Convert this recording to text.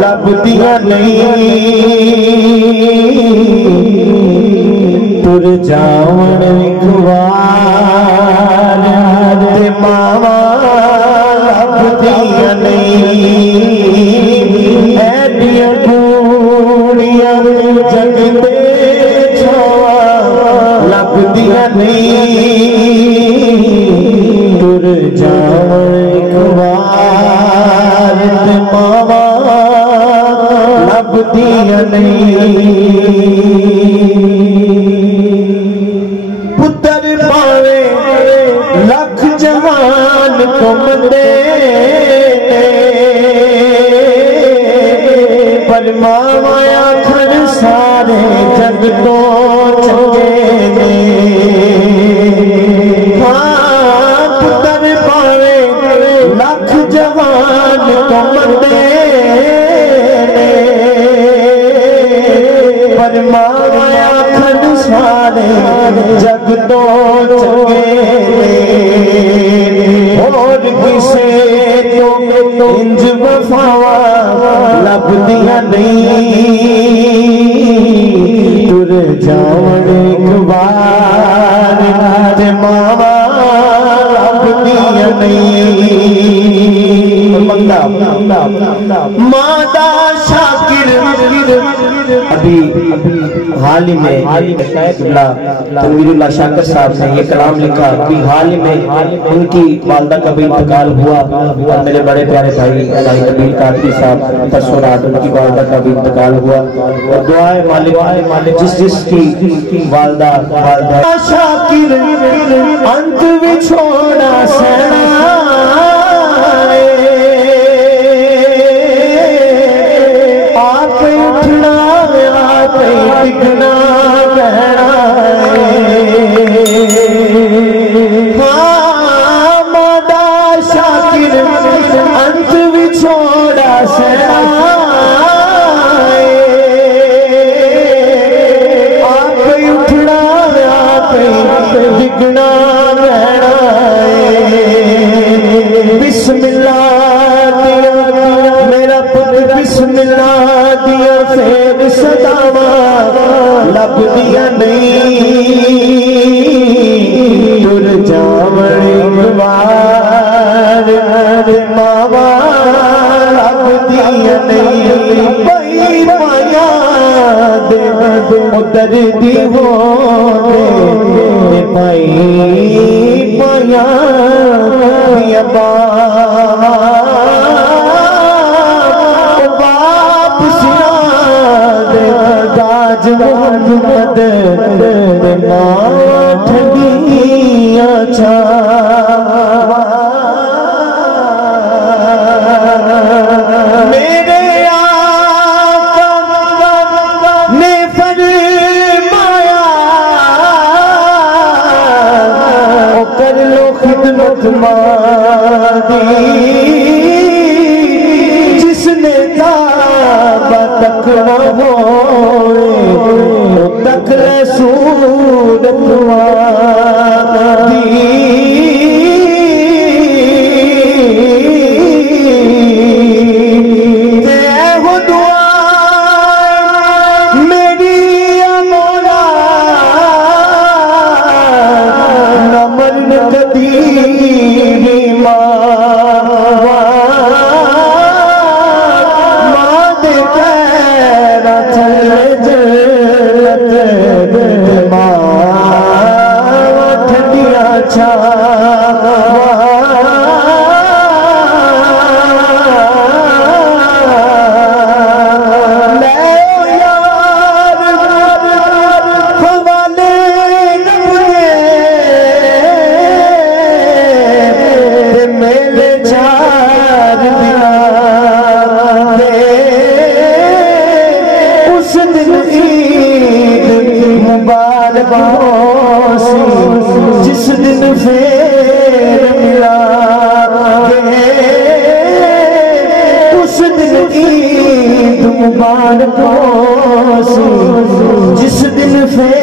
लभदियां नहीं तुर जावण विखवार ते मावा लभदियां नहीं ऐडियां कूड़ियां जग दे छावा लभदियां नहीं तुर जावण विखवार ते मावा लभदियां नहीं। पुत्र पावे लख जहान घूमदे पर मावा आखर सारे जग तो चंगे ने। हाँ पुत्र पावे लख जहान घूमदे पर मावा आखर सारे जग तो चंगे और किसे तो इंज वफावा लभदियां नहीं तुर जावण इकबार ते मावा लभदियां नहीं। मादा शाकिर अभी हाल ही में तनवीरुल्लाह शाकिर साहब ने ये कलाम लिखा। अभी हाल ही में उनकी वालदा का भी इंतकाल हुआ और मेरे बड़े प्यारे भाई भाई कबीर कादरी साहब परसों रात उनकी वालदा का भी इंतकाल हुआ। और दुआए मालिक जिसकी वालदा शाकिर अंत विछोड़ा सना आप उठना आप टिकना कहना हाँ मादा शाकिर अंत विछोड़ा सना आप उठना आप टिकना कहना बिस्मिल्लाह मेरा पुत्र बिस्मिल्लाह दिया फेर सदावा लभदियां नहीं तुर जावण इकबार मावा लभदियां नहीं। भाई माया दे उतर दी हो भाई माया दिया मोहम्मद ठगिया मेरे आका ने फरमाया कर लो खिदमत मादी जिसने काबा तकवा हो तक सूरत हो दुआ मेरी मौला न मरन कदी मां दे पैरा चले जिस दिन फेर मिला उस दिन ईद मुबारक जिस दिन फेर